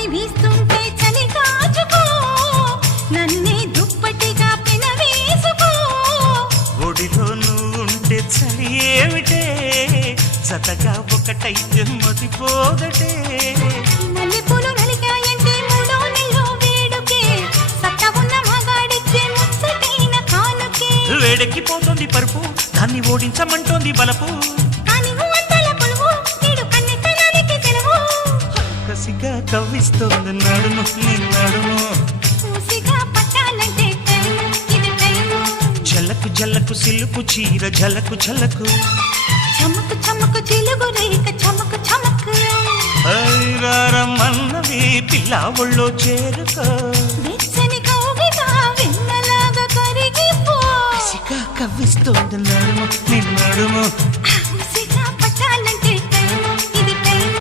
గాలి వీస్తుంటే చలి కాచుకో నన్నే దుప్పటిగా పెనవేసుకో ఒడిలో నువ్వుంటే చలి ఏమిటే జతగా ఒకటైతే మతిపోదటే మల్లెపూలు నలిగాయంటే మూడో నెలలో వేడుకే సత్తా ఉన్న మగాడిచ్చే ముచ్చటైన కానుకే వేడెక్కిపోతుంది పరుపు దాన్ని ఓడించమంటోంది బలపు కానీ అంతల పొలువు నేడు కన్నెతనానికి సెలవు కసిగా కవ్విస్తోంది నడుము నీ నడుము ఊసిగా పట్టాలంటే టైము ఇది టైము జలకు జలకు సిలుపు చీర జలకు జలకు చమకు చమకు చిలుగు రేఖ చమకు చమకు ఐరారమన్నవి పిల్ల ఒళ్ళో చేరుకో వెచ్చని కౌగిట వెన్నలాగా కరిగిపో కసిగా కవ్విస్తోంది నడుము నీ నడుము